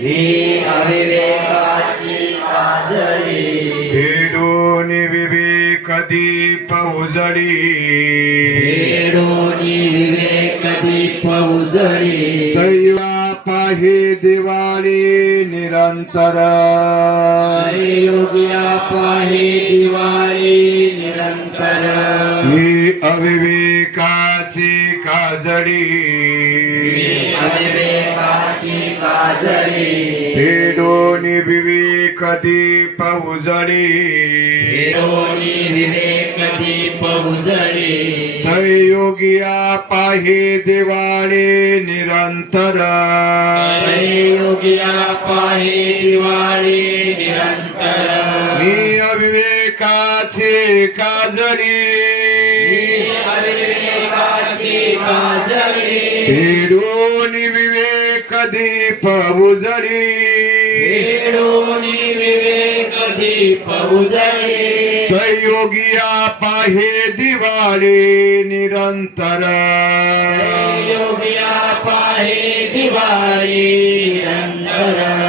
ही अविवेकाची काजळी फेडून विवेक दीप उजळी फेडून विवेक दीप उजळी दैवा पाहे दिवाळी निरंतर योग्या पाहे दिवाळी निरंतर ही अविवेकाची काजळी अविवेकाची काजळी फेडून विवेक दीप उजळी फेडून विवेक दीप उजळी योगिया पाहे दिवाळी निरंतर योग्या पाहे दिवाळी निरंतर मी अविवेकाची काजळी अविवेकाची काजळी फेडून विवेक दीप उजळी फेडून विवेक दीप उजळी योगिया पाहे दिवाळी निरंतर योग्या पाहे दिवाळी निरंतर